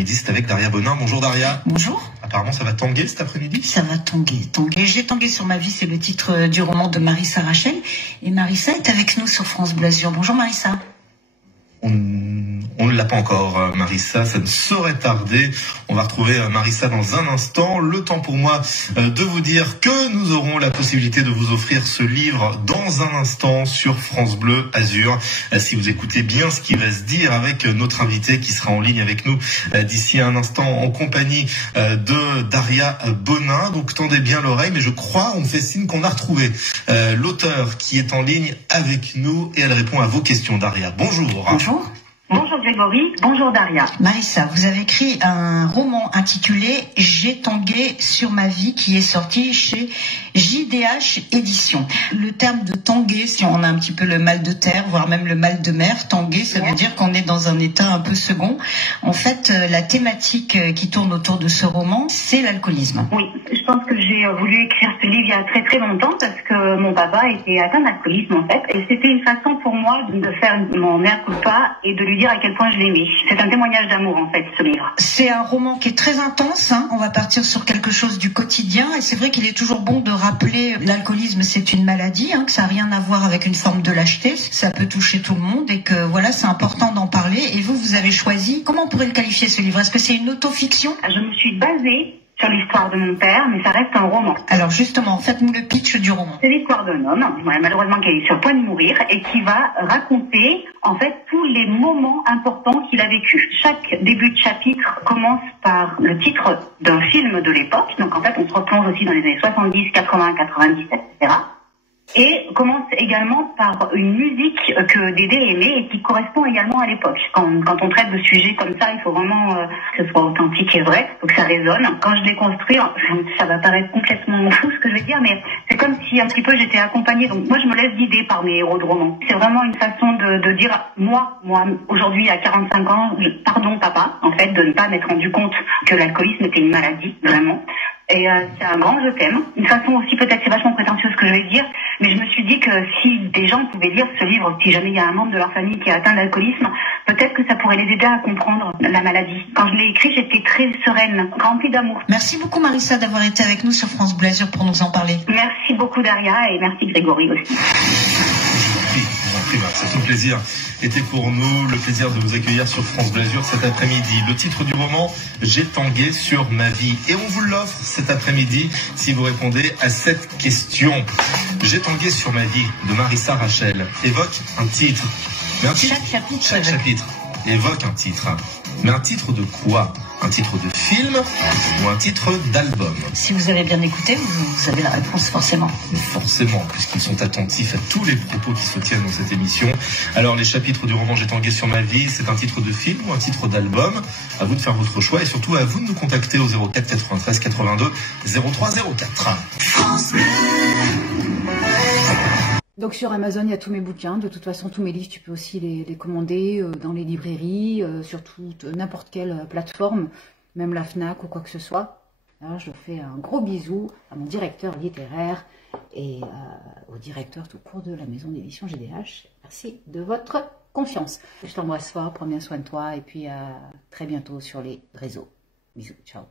après-midi, c'est avec Daria Bonin. Bonjour Daria. Bonjour. Apparemment ça va tanguer cet après-midi. Ça va tanguer. J'ai tangué sur ma vie, c'est le titre du roman de Marissa Rachel. Et Marissa est avec nous sur France Bleu Azur. Bonjour Marissa. On ne l'a pas encore, Marissa, ça ne saurait tarder. On va retrouver Marissa dans un instant. Le temps pour moi de vous dire que nous aurons la possibilité de vous offrir ce livre dans un instant sur France Bleu Azur. Si vous écoutez bien ce qui va se dire avec notre invité qui sera en ligne avec nous d'ici un instant en compagnie de Daria Bonin. Donc tendez bien l'oreille, mais je crois, on me fait signe qu'on a retrouvé l'auteur qui est en ligne avec nous et elle répond à vos questions. Daria, bonjour. Bonjour. Bonjour Grégory, bonjour Daria. Marissa, vous avez écrit un roman intitulé « J'ai tangué sur ma vie » qui est sorti chez JDH Éditions. Le terme de tanguer, si on a un petit peu le mal de terre, voire même le mal de mer, tanguer, ça veut dire qu'on est dans un état un peu second. En fait, la thématique qui tourne autour de ce roman, c'est l'alcoolisme. Oui, je pense que j'ai voulu écrire ce livre il y a très très longtemps parce que mon papa était atteint d'alcoolisme en fait. Et c'était une façon pour moi de faire mon mea culpa et de lui dire à quel point je l'aimais. C'est un témoignage d'amour en fait, ce livre. C'est un roman qui est très intense, hein. On va partir sur quelque chose du quotidien et c'est vrai qu'il est toujours bon de rappeler l'alcoolisme, c'est une maladie, hein, que ça n'a rien à voir avec une forme de lâcheté, ça peut toucher tout le monde et que voilà, c'est important d'en parler. Et vous avez choisi, comment on pourrait le qualifier ce livre? Est-ce que c'est une autofiction? Je me suis basée sur l'histoire de mon père, mais ça reste un roman. Alors justement, faites-nous le pitch du roman. C'est l'histoire d'un homme, malheureusement qui est sur le point de mourir, et qui va raconter en fait tous les moments importants qu'il a vécu. Chaque début de chapitre commence par le titre d'un film de l'époque, donc en fait on se replonge aussi dans les années 70, 80, 90, etc. Et commence également par une musique que Dédé aimait et qui correspond également à l'époque. Quand on traite de sujets comme ça, il faut vraiment que ce soit authentique et vrai, faut que ça résonne. Quand je l'ai construit, ça va paraître complètement fou ce que je vais dire, mais c'est comme si un petit peu j'étais accompagnée. Donc moi je me laisse guider par mes héros de roman. C'est vraiment une façon de dire, moi aujourd'hui à 45 ans, pardon papa, en fait, de ne pas m'être rendu compte que l'alcoolisme était une maladie, vraiment. Et c'est un grand je t'aime. Une façon aussi, peut-être c'est vachement prétentieux ce que je vais dire, mais je me suis dit que si des gens pouvaient lire ce livre, si jamais il y a un membre de leur famille qui est atteint d'alcoolisme, peut-être que ça pourrait les aider à comprendre la maladie. Quand je l'ai écrit, j'étais très sereine, remplie d'amour. Merci beaucoup Marissa d'avoir été avec nous sur France Bleu Azur pour nous en parler. Merci beaucoup Daria et merci Grégory aussi. C'est un plaisir. Était pour nous le plaisir de vous accueillir sur France Bleu Azur cet après-midi. Le titre du roman, J'ai tangué sur ma vie. Et on vous l'offre cet après-midi si vous répondez à cette question. J'ai tangué sur ma vie de Marissa Rachel évoque un titre. Mais un titre, chaque chapitre évoque un titre. Mais un titre de quoi? Un titre de film ou un titre d'album? Si vous avez bien écouté, vous avez la réponse forcément. Forcément, puisqu'ils sont attentifs à tous les propos qui se tiennent dans cette émission. Alors, les chapitres du roman J'ai tangué sur ma vie, c'est un titre de film ou un titre d'album? À vous de faire votre choix et surtout à vous de nous contacter au 04 93 82 03 04. Donc sur Amazon, il y a tous mes bouquins. De toute façon, tous mes livres, tu peux aussi les commander dans les librairies, sur n'importe quelle plateforme, même la FNAC ou quoi que ce soit. Alors, je fais un gros bisou à mon directeur littéraire et au directeur tout court de la maison d'édition GDH. Merci de votre confiance. Je t'embrasse fort, prends bien soin de toi et puis à très bientôt sur les réseaux. Bisous, ciao.